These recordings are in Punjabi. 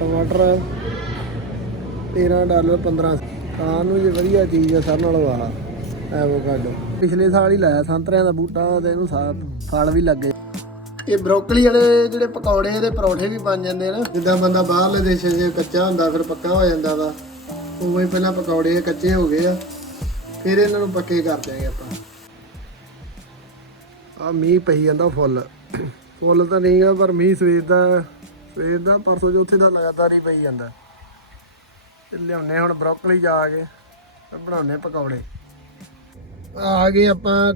ਟਮਾਟਰ 13 ਡਾਲਰ 15 ਖਾਣ ਨੂੰ ਜੇ ਵਧੀਆ ਚੀਜ਼ ਆ ਸਰ ਨਾਲੋਂ ਆ। ਐਵੋਕਾਡੋ ਪਿਛਲੇ ਸਾਲ ਹੀ ਲਾਇਆ, ਸੰਤਰਿਆਂ ਦਾ ਬੂਟਾ, ਤੇ ਇਹਨੂੰ ਸਾ- ਫਲ ਵੀ ਲੱਗੇ। ਇਹ ਬਰੋਕਲੀ ਵਾਲੇ ਜਿਹੜੇ ਪਕੌੜੇ ਦੇ ਪਰੌਂਠੇ ਵੀ ਬਣ ਜਾਂਦੇ ਨੇ। ਜਿੱਦਾਂ ਬੰਦਾ ਬਾਹਰਲੇ ਦੇਸ਼ਾਂ 'ਚ ਕੱਚਾ ਹੁੰਦਾ, ਫਿਰ ਪੱਕਾ ਹੋ ਜਾਂਦਾ ਵਾ। ਉਵੇਂ ਪਹਿਲਾਂ ਪਕੌੜੇ ਕੱਚੇ ਹੋ ਗਏ ਆ, ਫਿਰ ਇਹਨਾਂ ਨੂੰ ਪੱਕੇ ਕਰ ਦਿਆਂਗੇ ਆਪਾਂ। ਆ ਮੀਂਹ ਪਈ ਜਾਂਦਾ ਫੁੱਲ। ਫੁੱਲ ਤਾਂ ਨਹੀਂ ਆ, ਪਰ ਮੀਂਹ ਸਵੇਰ ਦਾ ਸਵੇਰ ਦਾ ਪਰਸੋਂ ਚੌਥੇ ਦਾ ਲਗਾਤਾਰ ਹੀ ਪਈ ਜਾਂਦਾ। ਤੇ ਲਿਆਉਨੇ ਹੁਣ ਬਰੋਕਲੀ ਜਾ ਕੇ ਤੇ ਬਣਾਉਨੇ ਪਕੌੜੇ। ਆ ਗਏ ਆਪਾਂ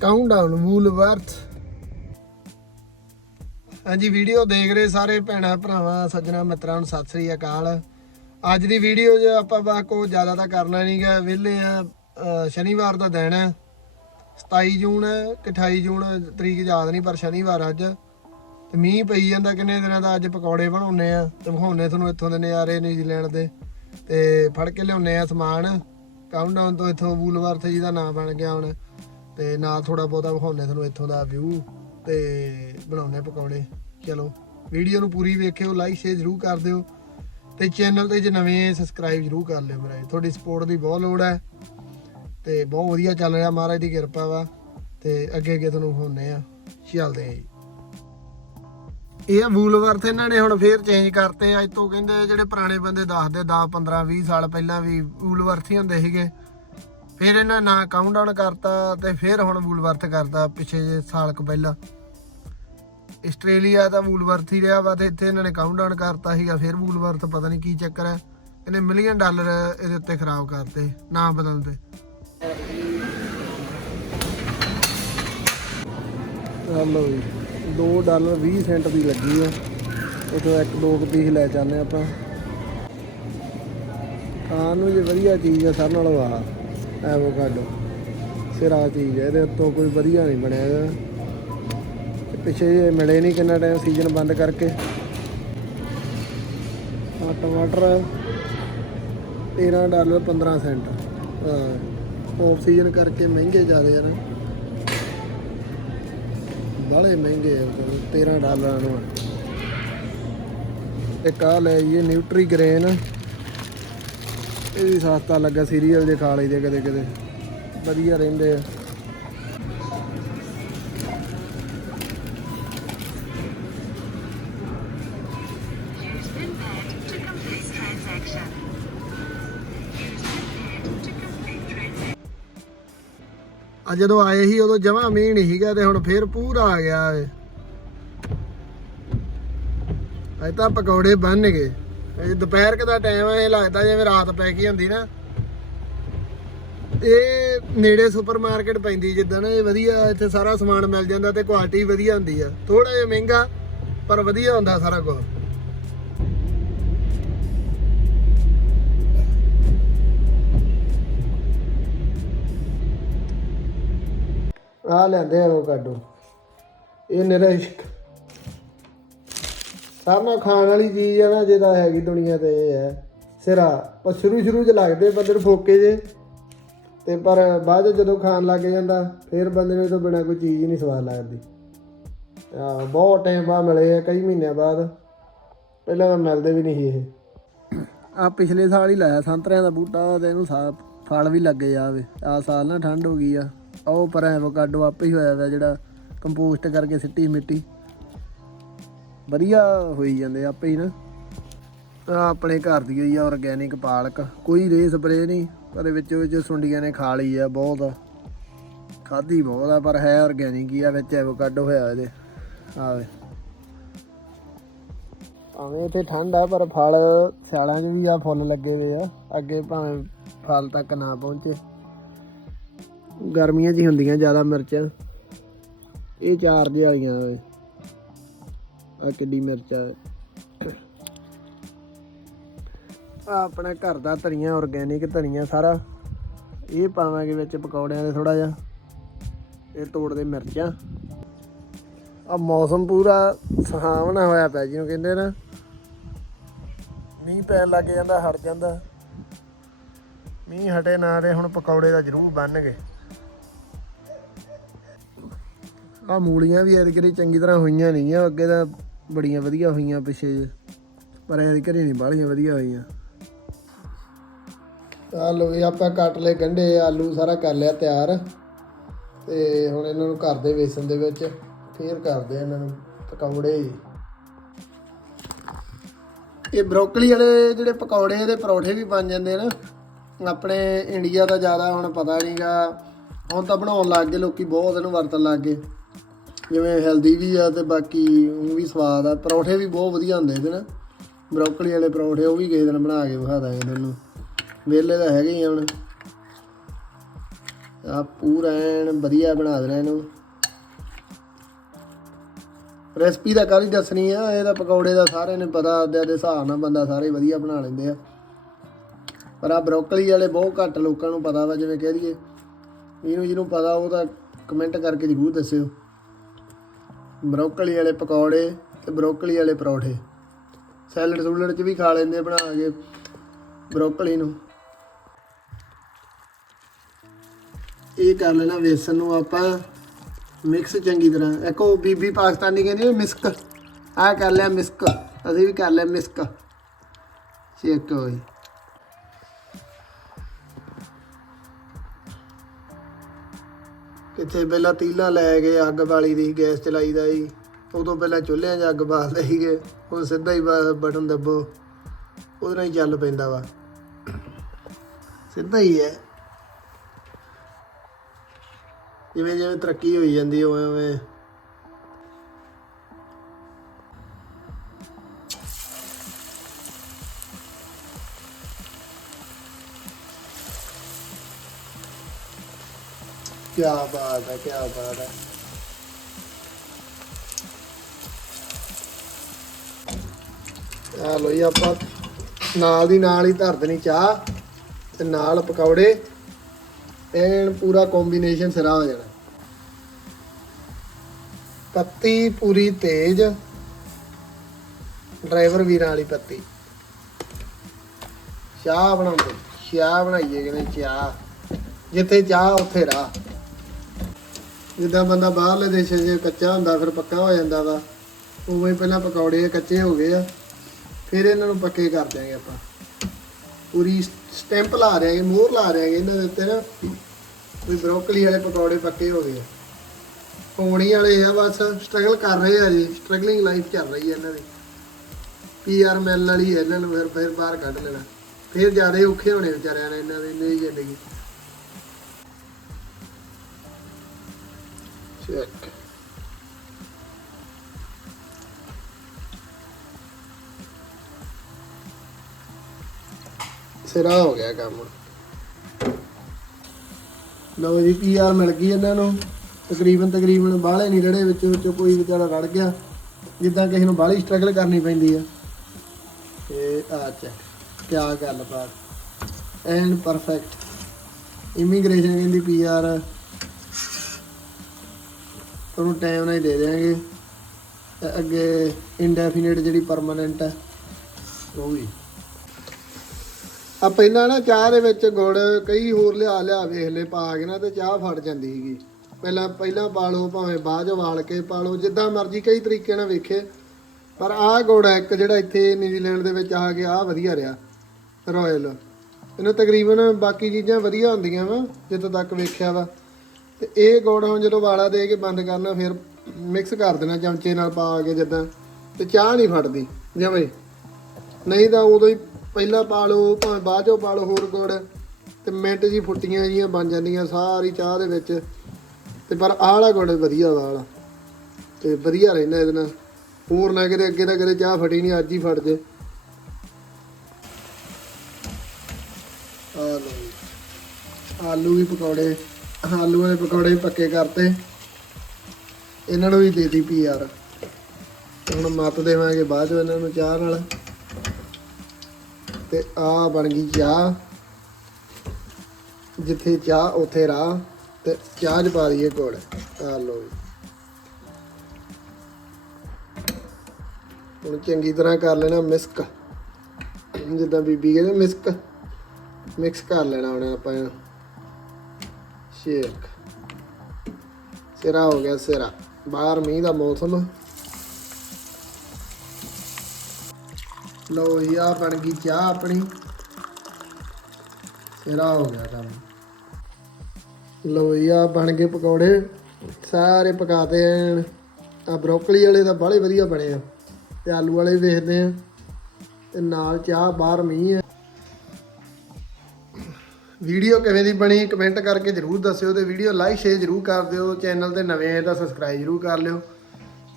ਕਾਊਂਟਡਾਊਨ ਵੂਲਵਰਥ ਹਾਂਜੀ ਵੀਡੀਓ ਦੇਖ ਰਹੇ ਸਾਰੇ ਭੈਣਾਂ, ਭਰਾਵਾਂ, ਸੱਜਣਾ, ਮਿੱਤਰਾਂ ਨੂੰ ਸਤਿ ਸ੍ਰੀ ਅਕਾਲ। ਅੱਜ ਦੀ ਵੀਡੀਓ 'ਚ ਆਪਾਂ ਬਾ ਕੋ ਜ਼ਿਆਦਾ ਤਾਂ ਕਰਨਾ ਨਹੀਂਗਾ ਵਿਹਲੇ ਆ ਸ਼ਨੀਵਾਰ ਦਾ ਦਿਨ ਹੈ। 27 ਜੂਨ ਹੈ, ਕਿ 28 ਜੂਨ, ਤਰੀਕ ਯਾਦ ਨਹੀਂ ਪਰ ਸ਼ਨੀਵਾਰ ਅੱਜ। ਤੇ ਮੀਂਹ ਪਈ ਜਾਂਦਾ ਕਿੰਨੇ ਦਿਨਾਂ ਦਾ, ਅੱਜ ਪਕੌੜੇ ਬਣਾਉਨੇ ਆ, ਤੇ ਵਿਖਾਉਨੇ ਤੁਹਾਨੂੰ ਇੱਥੋਂ ਦੇ ਨਜ਼ਾਰੇ ਨਿਊਜ਼ੀਲੈਂਡ ਦੇ। ਤੇ ਫੜ ਕੇ ਲਿਆਉਨੇ ਆ ਸਮਾਨ ਕਾਊਂਟਡਾਊਨ ਤੋਂ ਇੱਥੋਂ ਬੂਲਵਰਥ ਜੀ ਦਾ ਨਾਮ ਬਣ ਗਿਆ ਹੁਣ, ਤੇ ਨਾਲ ਥੋੜਾ ਬਹੁਤਾ ਵਿਖਾਉਨੇ ਤੁਹਾਨੂੰ ਇੱਥੋਂ ਦਾ ਵਿਊ ਤੇ ਬਣਾਉਨੇ ਪਕੌੜੇ। ਚਲੋ ਵੀਡੀਓ ਨੂੰ ਪੂਰੀ ਵੇਖਿਓ ਲਾਈਕ ਸ਼ੇਅਰ ਜ਼ਰੂਰ ਕਰ ਦਿਓ, ਤੇ ਚੈਨਲ ਤੇ ਜੇ ਨਵੇਂ ਸਬਸਕ੍ਰਾਈਬ ਜ਼ਰੂਰ ਕਰ ਲਿਓ ਮੇਰੇ ਤੁਹਾਡੀ ਸਪੋਰਟ ਦੀ ਬਹੁਤ ਲੋੜ ਹੈ, ਤੇ ਬਹੁਤ ਵਧੀਆ ਚੱਲ ਰਿਹਾ ਮਹਾਰਾਜ ਦੀ ਕਿਰਪਾ ਵਾ, ਤੇ ਅੱਗੇ ਅੱਗੇ ਤੁਹਾਨੂੰ ਹੁੰਨੇ ਆ। ਚੱਲਦੇ ਆ ਜੀ। ਇਹ ਵੂਲਵਰਥ ਇਹਨਾਂ ਨੇ ਹੁਣ ਫੇਰ ਚੇਂਜ ਕਰਤੇ ਅੱਜ ਤੋਂ ਕਹਿੰਦੇ ਜਿਹੜੇ ਪੁਰਾਣੇ ਬੰਦੇ ਦੱਸਦੇ 10 15 20 ਸਾਲ ਪਹਿਲਾਂ ਵੀ ਵੂਲਵਰਥ ਹੀ ਹੁੰਦੇ ਸੀਗੇ। ਫਿਰ ਇਹਨਾਂ ਨੇ ਨਾਂ ਕਾਊਂਟਡਾਊਨ ਕਰਤਾ ਤੇ ਫਿਰ ਹੁਣ ਵੂਲਵਰਥ ਕਰਤਾ ਪਿਛੇ ਜੇ ਸਾਲ ਕੁ ਪਹਿਲਾਂ। ਆਸਟ੍ਰੇਲੀਆ ਤਾਂ ਵੂਲਵਰਥ ਹੀ ਰਿਹਾ ਵਾ ਤੇ ਇੱਥੇ ਇਹਨਾਂ ਨੇ ਕਾਊਂਟਡਾਊਨ ਕਰਤਾ ਸੀਗਾ, ਫਿਰ ਵੂਲਵਰਥ ਪਤਾ ਨਹੀਂ ਕੀ ਚੱਕਰ ਹੈ ਇਹਨੇ ਮਿਲੀਅਨ ਡਾਲਰ ਇਹਦੇ ਉੱਤੇ ਖਰਾਬ ਕਰਤੇ, ਨਾ ਬਦਲਦੇ। ਹਲੋ ਜੀ। 2 ਡਾਲਰ 20 ਸੈਂਟ ਦੀ ਲੱਗੀ ਆ। ਉਥੋਂ ਇੱਕ ਦੋ ਕੁ ਪੀਸ ਲੈ ਜਾਂਦੇ ਆਪਾਂ। ਖਾਣ ਨੂੰ ਜੇ ਵਧੀਆ ਚੀਜ਼ ਆ ਸਾਰਿਆਂ ਨਾਲੋਂ ਆ ਐਵੋਕਾਡੋ ਸਿਰਾ ਚੀਜ਼ ਹੈ ਇਹਦੇ ਉੱਤੋਂ ਕੋਈ ਵਧੀਆ ਨਹੀਂ ਬਣਿਆ ਹੈਗਾ ਪਿੱਛੇ ਜੇ ਮਿਲੇ ਨਹੀਂ ਕਿੰਨਾ ਟਾਈਮ ਸੀਜ਼ਨ ਬੰਦ ਕਰਕੇ। ਆ ਟਮਾਟਰ 13 ਡਾਲਰ 15 ਸੈਂਟ। ਹਾਂ ਆਫ ਸੀਜ਼ਨ ਕਰਕੇ ਮਹਿੰਗੇ ਜ਼ਿਆਦੇ ਆ ਨਾ ਬਾਲੇ ਮਹਿੰਗੇ ਆ 13 ਡਾਲਰਾਂ ਨੂੰ ਇੱਕ ਆ ਲੈ ਜੀ ਨਿਊਟਰੀ ਗ੍ਰੇਨ ਇਹ ਵੀ ਸਸਤਾ ਲੱਗਾ ਸੀਰੀਅਲ ਜੇ ਖਾ ਲਈਦੇ ਕਦੇ ਕਦੇ ਵਧੀਆ ਰਹਿੰਦੇ ਆ। ਆ ਜਦੋਂ ਆਏ ਸੀ ਉਦੋਂ ਜਮਾ ਮੀਂਹ ਨਹੀਂ ਸੀਗਾ ਤੇ ਹੁਣ ਫੇਰ ਪੂਰਾ ਆ ਗਿਆ ਏ। ਅਜੇ ਤਾਂ ਪਕੌੜੇ ਬਣ ਗਏ ਇਹ ਦੁਪਹਿਰ ਕ ਦਾ ਟਾਈਮ ਹੈ ਇਹ ਲੱਗਦਾ ਜਿਵੇਂ ਰਾਤ ਪੈ ਗਈ ਹੁੰਦੀ ਨਾ। ਇਹ ਨੇੜੇ ਸੁਪਰਮਾਰਕਟ ਪੈਂਦੀ ਜਿੱਦਾਂ ਨਾ ਇਹ ਵਧੀਆ ਇੱਥੇ ਸਾਰਾ ਸਮਾਨ ਮਿਲ ਜਾਂਦਾ ਤੇ ਕੁਆਲਿਟੀ ਵਧੀਆ ਹੁੰਦੀ ਆ। ਥੋੜਾ ਜਿਹਾ ਮਹਿੰਗਾ, ਪਰ ਵਧੀਆ ਹੁੰਦਾ ਸਾਰਾ ਕੁਝ ਆ ਲੈਂਦੇ ਆ ਉਹ ਕਾਡੋ ਇਹ ਨਿਰਸ਼ਕ ਸਭ ਨਾਲ ਖਾਣ ਵਾਲੀ ਚੀਜ਼ ਆ ਨਾ ਜਿਹਦਾ ਹੈਗੀ ਦੁਨੀਆ ਤੇ ਇਹ ਹੈ। ਸਿਰਾ, ਪਰ ਸ਼ੁਰੂ ਸ਼ੁਰੂ ਚ ਲੱਗਦੇ ਬੰਦੇ ਨੂੰ ਫੋਕੇ ਜੇ। ਤੇ ਪਰ ਬਾਅਦ 'ਚ ਜਦੋਂ ਖਾਣ ਲੱਗ ਜਾਂਦਾ, ਫਿਰ ਬੰਦੇ ਨੂੰ ਇਹ ਤੋਂ ਬਿਨਾ ਕੋਈ ਚੀਜ਼ ਨਹੀਂ ਸਵਾਦ ਲੱਗਦੀ। ਆ ਬਹੁਤ ਟਾਈਮ ਬਾਅਦ ਮਿਲੇ ਆ, ਕਈ ਮਹੀਨਿਆਂ ਬਾਅਦ। ਪਹਿਲਾਂ ਤਾਂ ਮਿਲਦੇ ਵੀ ਨਹੀਂ ਸੀ ਇਹ। ਆ ਪਿਛਲੇ ਸਾਲ ਹੀ ਲਾਇਆ, ਸੰਤਰਿਆਂ ਦਾ ਬੂਟਾ, ਤੇ ਇਹਨੂੰ ਸਾ, ਫਲ ਵੀ ਲੱਗੇ ਜਾਵੇ। ਆ ਸਾਲ ਨਾ ਠੰਡ ਹੋ ਗਈ ਆ। ਉਹ ਪਰ ਐਵੋਕਾਡੋ ਆਪੇ ਹੀ ਹੋਇਆ ਵਾ ਜਿਹੜਾ ਕੰਪੋਸਟ ਕਰਕੇ ਸਿੱਟੀ ਮਿੱਟੀ। ਵਧੀਆ ਹੋਈ ਜਾਂਦੇ ਆਪੇ ਹੀ ਨਾ। ਆਹ ਆਪਣੇ ਘਰ ਦੀ ਹੋਈ ਆ ਆਰਗੈਨਿਕ ਪਾਲਕ। ਕੋਈ ਰੇ ਸਪਰੇ ਨਹੀਂ, ਪਰ ਵਿੱਚ ਵਿੱਚ ਸੁੰਡੀਆਂ ਨੇ ਖਾ ਲਈ ਆ ਬਹੁਤ। ਖਾਧੀ ਬਹੁਤ ਆ, ਪਰ ਹੈ ਆਰਗੈਨਿਕ ਹੀ ਆ, ਵਿੱਚ ਐਵੋਕਾਡੋ ਹੋਇਆ ਇਹਦੇ। ਆਵੇ। ਭਾਵੇਂ ਇੱਥੇ ਠੰਡ ਆ, ਪਰ ਫਲ ਸਿਆਲਾਂ 'ਚ ਵੀ ਆ, ਫੁੱਲ ਲੱਗੇ ਹੋਏ ਆ। ਅੱਗੇ ਭਾਵੇਂ ਫਲ ਤੱਕ ਨਾ ਪਹੁੰਚੇ। ਗਰਮੀਆਂ 'ਚ ਹੀ ਹੁੰਦੀਆਂ, ਜ਼ਿਆਦਾ ਮਿਰਚਾਂ। ਇਹ ਚਾਰ ਜਿਹੇ ਵਾਲੀਆਂ ਓਏ ਆ ਕਿੱਡੀ ਮਿਰਚ ਆ ਆ ਆਪਣਾ ਘਰ ਦਾ ਧਨੀਆ ਆਰਗੈਨਿਕ ਧਨੀਆ ਸਾਰਾ। ਇਹ ਪਾਵਾਂਗੇ ਵਿੱਚ ਪਕੌੜਿਆਂ ਦੇ ਥੋੜਾ ਜਿਹਾ। ਇਹ ਤੋੜਦੇ ਮਿਰਚਾਂ। ਆ ਮੌਸਮ ਪੂਰਾ ਸੁਹਾਵਣਾ ਹੋਇਆ ਪਿਆ ਜਿਹਨੂੰ ਕਹਿੰਦੇ ਨਾ। ਮੀਂਹ ਪੈਣ ਲੱਗ ਜਾਂਦਾ, ਹਟ ਜਾਂਦਾ। ਮੀਂਹ ਹਟੇ ਨਾ ਤੇ ਹੁਣ ਪਕੌੜੇ ਦਾ ਜ਼ਰੂਰ ਬਣਨਗੇ। ਆ ਮੂਲੀਆਂ ਵੀ ਐਤਕੀ ਚੰਗੀ ਤਰ੍ਹਾਂ ਹੋਈਆਂ ਨਹੀਂ ਆ, ਅੱਗੇ ਤਾਂ ਬੜੀਆਂ ਵਧੀਆ ਹੋਈਆਂ ਪਿੱਛੇ ਜੇ, ਪਰ ਇਹ ਘਰੇ ਨਹੀਂ, ਬਾਹਲੀਆਂ ਵਧੀਆ ਹੋਈਆਂ। ਆ ਲੋ ਇਹ ਆਪਾਂ ਕੱਟ ਲਏ ਗੰਢੇ, ਆਲੂ ਸਾਰਾ ਕਰ ਲਿਆ ਤਿਆਰ, ਤੇ ਹੁਣ ਇਹਨਾਂ ਨੂੰ ਘਰ ਦੇ ਵੇਸਣ ਦੇ ਵਿੱਚ ਫੇਰ ਕਰਦੇ ਆ ਇਹਨਾਂ ਨੂੰ ਪਕੌੜੇ ਇਹ ਬਰੋਕਲੀ ਵਾਲੇ ਜਿਹੜੇ ਪਕੌੜੇ ਦੇ ਪਰੌਠੇ ਵੀ ਬਣ ਜਾਂਦੇ ਨੇ। ਆਪਣੇ ਇੰਡੀਆ ਦਾ ਜ਼ਿਆਦਾ ਹੁਣ ਪਤਾ ਨਹੀਂਗਾ ਹੁਣ ਤਾਂ ਬਣਾਉਣ ਲੱਗ ਗਏ, ਲੋਕੀ ਬਹੁਤ ਇਹਨੂੰ ਵਰਤਣ ਲੱਗ ਗਏ। ਜਿਵੇਂ ਹੈਲਦੀ ਵੀ ਆ ਤੇ ਬਾਕੀ ਉਹ ਵੀ ਸਵਾਦ ਆ। ਪਰੌਂਠੇ ਵੀ ਬਹੁਤ ਵਧੀਆ ਹੁੰਦੇ ਇਹਦੇ ਨਾ ਬਰੋਕਲੀ ਵਾਲੇ ਪਰੌਂਠੇ ਉਹ ਵੀ ਕਿਸੇ ਦਿਨ ਬਣਾ ਕੇ ਵਿਖਾ ਦਾਂਗੇ ਤੁਹਾਨੂੰ। ਵਿਹਲੇ ਤਾਂ ਹੈਗੇ ਹੀ ਹੁਣ। ਆ ਪੂਰਾ ਐਨ ਵਧੀਆ ਬਣਾ ਦੇਣਾ ਇਹਨੂੰ। ਰੈਸਪੀ ਦਾ ਕਾਹਦੀ ਦੱਸਣੀ ਆ ਇਹਦਾ ਪਕੌੜੇ ਦਾ ਸਾਰਿਆਂ ਨੇ ਪਤਾ ਅੱਧੇ ਦੇ ਹਿਸਾਬ ਨਾਲ ਬੰਦਾ ਸਾਰੇ ਵਧੀਆ ਬਣਾ ਲੈਂਦੇ ਆ। ਪਰ ਆ ਬਰੋਕਲੀ ਵਾਲੇ ਬਹੁਤ ਘੱਟ ਲੋਕਾਂ ਨੂੰ ਪਤਾ ਵਾ, ਜਿਵੇਂ ਕਹਿ ਦਈਏ। ਇਹਨੂੰ ਜਿਹਨੂੰ ਪਤਾ ਉਹ ਤਾਂ ਕਮੈਂਟ ਕਰਕੇ ਜ਼ਰੂਰ ਦੱਸਿਓ। ਬਰੋਕਲੀ ਵਾਲੇ ਪਕੌੜੇ ਤੇ ਬਰੋਕਲੀ ਵਾਲੇ ਪਰੌਠੇ। ਸੈਲਡ ਸੂਲਡ ਚ ਵੀ ਖਾ ਲੈਂਦੇ ਬਣਾ ਕੇ ਬਰੋਕਲੀ ਨੂੰ। ਇਹ ਕਰ ਲੈਣਾ ਵੇਸਣ ਨੂੰ ਆਪਾਂ ਮਿਕਸ ਚੰਗੀ ਤਰ੍ਹਾਂ। ਇੱਕੋ ਬੀਬੀ ਪਾਕਿਸਤਾਨੀ ਕਹਿੰਦੀ ਮਿਸਕ। ਆ ਕਰ ਲਿਆ ਮਿਸਕ। ਅਸੀਂ ਵੀ ਕਰ ਲਿਆ ਮਿਸਕ। ਚੈੱਕ ਹੋਈ ਕਿੱਥੇ ਪਹਿਲਾਂ ਤੀਲਾਂ ਲੈ ਕੇ ਅੱਗ ਬਾਲੀ ਦੀ ਗੈਸ ਚਲਾਈ ਦਾ ਜੀ ਉਦੋਂ ਪਹਿਲਾਂ ਚੁੱਲ੍ਹਿਆਂ 'ਚ ਅੱਗ ਬਾਲਦੇ ਸੀਗੇ। ਹੁਣ ਸਿੱਧਾ ਹੀ ਬਟਨ ਦੱਬੋ। ਉਹਦੇ ਨਾਲ ਹੀ ਚੱਲ ਪੈਂਦਾ ਵਾ। ਸਿੱਧਾ ਹੀ ਹੈ। ਜਿਵੇਂ ਜਿਵੇਂ ਤਰੱਕੀ ਹੋਈ ਜਾਂਦੀ ਉਵੇਂ ਉਵੇਂ ਕੀ ਬਾਤ ਹੈ ਕੀ ਬਾਤ ਹੈ। ਆ ਲੋ ਜੀ, ਆਪਾਂ ਨਾਲ ਦੀ ਨਾਲ ਹੀ ਧਰ ਦੇਣੀ ਚਾਹ ਤੇ ਨਾਲ ਪਕੌੜੇ। ਐਨ ਪੂਰਾ ਕੰਬੀਨੇਸ਼ਨ ਸਿਰਾ ਹੋ ਜਾਣਾ। ਪੱਤੀ ਪੂਰੀ ਤੇਜ਼। ਡਰਾਈਵਰ ਵੀਰਾਂ ਵਾਲੀ ਪੱਤੀ। ਚਾਹ ਬਣਾਉਂਦੇ, ਚਾਹ ਬਣਾਈਏ ਕਿਵੇਂ ਚਾਹ। ਜਿੱਥੇ ਚਾਹ, ਉੱਥੇ ਰਾਹ। ਜਿੱਦਾਂ ਬੰਦਾ ਬਾਹਰਲੇ ਦੇਸ਼ਾਂ 'ਚ ਕੱਚਾ ਹੁੰਦਾ, ਫਿਰ ਪੱਕਾ ਹੋ ਜਾਂਦਾ ਵਾ। ਉਵੇਂ ਪਹਿਲਾਂ ਪਕੌੜੇ ਕੱਚੇ ਹੋ ਗਏ ਆ, ਫਿਰ ਇਹਨਾਂ ਨੂੰ ਪੱਕੇ ਕਰ ਦਿਆਂਗੇ ਆਪਾਂ। ਪੂਰੀ ਸਟੈਂਪ ਲਾ ਰਹੇ ਹਾਂ ਮੋਹਰ ਲਾ ਰਹੇ ਹਾਂ ਇਹਨਾਂ ਦੇ ਉੱਤੇ ਨਾ ਕੋਈ ਬਰੋਕਲੀ ਵਾਲੇ ਪਕੌੜੇ ਪੱਕੇ ਹੋ ਗਏ ਆ। ਹੋਣੀ ਵਾਲੇ ਆ, ਬਸ ਸਟਰਗਲ ਕਰ ਰਹੇ ਆ ਜੀ ਸਟਰਗਲਿੰਗ ਲਾਈਫ ਚੱਲ ਰਹੀ ਹੈ ਇਹਨਾਂ ਦੀ। ਪੀਆਰ ਮਿਲ ਵਾਲੀ ਹੈ ਇਹਨਾਂ ਨੂੰ ਫਿਰ ਫਿਰ ਬਾਹਰ ਕੱਢ ਲੈਣਾ। ਫਿਰ ਜ਼ਿਆਦਾ ਔਖੇ ਹੋਣੇ ਵਿਚਾਰਿਆਂ ਨੇ ਇਹਨਾਂ ਦੀ ਨਹੀਂ ਜ਼ਿੰਦਗੀ। ਚੈੱਕ ਸਿਰਾ ਹੋ ਗਿਆ ਕੰਮ। ਲਓ ਜੀ ਪੀਆਰ ਮਿਲ ਗਈ ਇਹਨਾਂ ਨੂੰ। ਤਕਰੀਬਨ ਤਕਰੀਬਨ ਬਾਹਲੇ ਨਹੀਂ ਰੜੇ ਵਿੱਚ, ਵਿੱਚੋਂ ਕੋਈ ਵਿਚਾਰਾ ਰੜ ਗਿਆ। ਜਿੱਦਾਂ ਕਿਸੇ ਨੂੰ ਬਾਹਲੀ ਸਟਰਗਲ ਕਰਨੀ ਪੈਂਦੀ ਆ। ਤੇ ਆ ਚੈੱਕ ਕੀ ਗੱਲ ਐਂਡ ਪਰਫੈਕਟ ਇਮੀਗ੍ਰੇਸ਼ਨ ਕਹਿੰਦੀ ਪੀਆਰ ਤੁਹਾਨੂੰ ਟਾਈਮ ਨਾਲ ਹੀ ਦੇ ਦੇਵਾਂਗੇ ਤੇ ਅੱਗੇ ਇੰਡੈਫੀਨਿਟ ਜਿਹੜੀ ਪਰਮਨੈਂਟ ਹੈ, ਉਹ ਵੀ। ਆ ਪਹਿਲਾਂ ਨਾ ਚਾਹ ਦੇ ਵਿੱਚ ਗੁੜ, ਕਈ ਹੋਰ ਲਿਆ ਲਿਆ ਵੇਖ ਲੈ ਪਾ ਕੇ ਨਾ ਤੇ ਚਾਹ ਫੜ ਜਾਂਦੀ ਸੀਗੀ। ਪਹਿਲਾਂ ਪਹਿਲਾਂ ਪਾਲੋ ਭਾਵੇਂ ਬਾਅਦ ਚ ਵਾਲ ਕੇ ਪਾ ਲਓ, ਜਿੱਦਾਂ ਮਰਜ਼ੀ ਕਈ ਤਰੀਕੇ ਨਾਲ ਵੇਖੇ। ਪਰ ਆਹ ਗੁੜ ਹੈ, ਇੱਕ ਜਿਹੜਾ ਇੱਥੇ ਨਿਊਜ਼ੀਲੈਂਡ ਦੇ ਵਿੱਚ ਆ ਗਿਆ ਆ ਵਧੀਆ ਰਿਹਾ ਰਾਇਲ ਇਹਨੂੰ ਤਕਰੀਬਨ ਬਾਕੀ ਚੀਜ਼ਾਂ ਵਧੀਆ ਹੁੰਦੀਆਂ ਵਾ, ਜਿੱਥੋਂ ਤੱਕ ਵੇਖਿਆ ਵਾ। ਤੇ ਇਹ ਗੁੜ ਹੁਣ ਜਦੋਂ ਵਾਲਾ ਦੇ ਕੇ ਬੰਦ ਕਰਨਾ, ਫਿਰ ਮਿਕਸ ਕਰ ਦੇਣਾ, ਚਮਚੇ ਨਾਲ ਪਾ ਕੇ ਜਿੱਦਾਂ, ਤੇ ਚਾਹ ਨਹੀਂ ਫਟਦੀ ਜਿਵੇਂ ਨਹੀਂ ਤਾਂ ਉਦੋਂ ਹੀ ਪਹਿਲਾਂ ਪਾ ਲਓ, ਭਾਵੇਂ ਬਾਅਦ ਚੋਂ ਪਾ ਲਓ ਹੋਰ ਗੁੜ, ਤੇ ਮਿੰਟ ਜੀ ਫੁੱਟੀਆਂ ਜੀਆਂ ਬਣ ਜਾਂਦੀਆਂ ਸਾਰੀ ਚਾਹ ਦੇ ਵਿੱਚ। ਤੇ ਪਰ ਆਹ ਵਾਲਾ ਗੁੜ ਵਧੀਆ ਵਾ ਵਾਲਾ। ਤੇ ਵਧੀਆ ਰਹਿੰਦਾ ਇਹਦੇ ਨਾਲ। ਹੋਰ ਨਾ ਕਿਤੇ ਅੱਗੇ ਤਾਂ ਕਦੇ ਚਾਹ ਫਟੀ ਨਹੀਂ, ਅੱਜ ਹੀ ਫਟ ਜੇ। ਆਲੂ ਆਲੂ ਵੀ ਪਕੌੜੇ। ਆਲੂ ਵਾਲੇ ਪਕੌੜੇ ਪੱਕੇ ਕਰਤੇ। ਇਹਨਾਂ ਨੂੰ ਵੀ ਦੇ ਦੀ ਪੀ ਯਾਰ ਹੁਣ ਮੱਤ ਦੇਵਾਂਗੇ ਬਾਅਦ ਚ ਇਹਨਾਂ ਨੂੰ ਚਾਹ ਨਾਲ। ਤੇ ਆ ਬਣ ਗਈ ਚਾਹ। ਜਿੱਥੇ ਚਾਹ, ਉੱਥੇ ਰਾਹ। ਤੇ ਚਾਹ ਚ ਪਾ ਦਈਏ ਗੁੜ। ਆ ਲਓ ਹੁਣ ਚੰਗੀ ਤਰ੍ਹਾਂ ਕਰ ਲੈਣਾ ਮਿਸਕ। ਜਿੱਦਾਂ ਬੀਬੀ ਕਹਿੰਦੇ ਮਿਸਕ। ਮਿਕਸ ਕਰ ਲੈਣਾ ਹੁਣ ਆਪਾਂ। ਸ਼ੇਕ ਸਿਰਾ ਹੋ ਗਿਆ ਸਿਰਾ। ਬਾਹਰ ਮੀਂਹ ਦਾ ਮੌਸਮ। ਲੋ ਜੀ ਆ ਬਣ ਗਈ ਚਾਹ ਆਪਣੀ। ਸਿਰਾ ਹੋ ਗਿਆ ਕੰਮ। ਲੋ ਜੀ ਆ ਬਣ ਗਏ ਪਕੌੜੇ। ਸਾਰੇ ਪਕਾਤੇ ਐਨ। ਆ ਬਰੋਕਲੀ ਵਾਲੇ ਤਾਂ ਬਾਹਲੇ ਵਧੀਆ ਬਣੇ ਆ। ਤੇ ਆਲੂ ਵਾਲੇ ਵੀ ਵੇਖਦੇ ਆ। ਤੇ ਨਾਲ ਚਾਹ, ਬਾਹਰ ਮੀਂਹ ਹੈ ਵੀਡੀਓ ਕਿਵੇਂ ਦੀ ਬਣੀ ਕਮੈਂਟ ਕਰਕੇ ਜਰੂਰ ਦੱਸਿਓ ਤੇ ਵੀਡੀਓ ਲਾਈਕ ਸ਼ੇਅਰ ਜਰੂਰ ਕਰ ਦਿਓ। ਚੈਨਲ ਤੇ ਨਵੇਂ ਆਏ ਤਾਂ ਸਬਸਕ੍ਰਾਈਬ ਜਰੂਰ ਕਰ ਲਿਓ।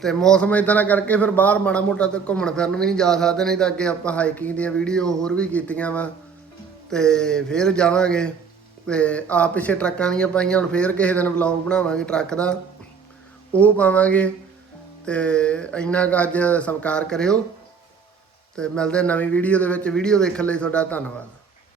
ਤੇ ਮੌਸਮ ਇਦਾਂ ਦਾ ਕਰਕੇ ਫਿਰ ਬਾਹਰ ਮਾੜਾ ਮੋਟਾ ਤੇ ਘੁੰਮਣ ਫਿਰਨ ਵੀ ਨਹੀਂ ਜਾ ਸਕਦੇ, ਨਹੀਂ ਤਾਂ ਅੱਗੇ ਆਪਾਂ ਹਾਈਕਿੰਗ ਦੀਆਂ ਵੀਡੀਓ ਹੋਰ ਵੀ ਕੀਤੀਆਂ ਵਾ। ਤੇ ਫਿਰ ਜਾਵਾਂਗੇ। ਤੇ ਆ ਪਿੱਛੇ ਟਰੱਕਾਂ ਦੀਆਂ ਪਾਈਆਂ, ਹੁਣ ਫੇਰ ਕਿਸੇ ਦਿਨ ਵਲੌਗ ਬਣਾਵਾਂਗੇ ਟਰੱਕ ਦਾ। ਉਹ ਪਾਵਾਂਗੇ। ਤੇ ਇੰਨਾ ਕੁ ਅੱਜ ਸਤਿਕਾਰ ਕਰਿਓ। ਤੇ ਮਿਲਦੇ ਨਵੀਂ ਵੀਡੀਓ ਦੇ ਵਿੱਚ। ਵੀਡੀਓ ਵੇਖਣ ਲਈ ਤੁਹਾਡਾ ਧੰਨਵਾਦ।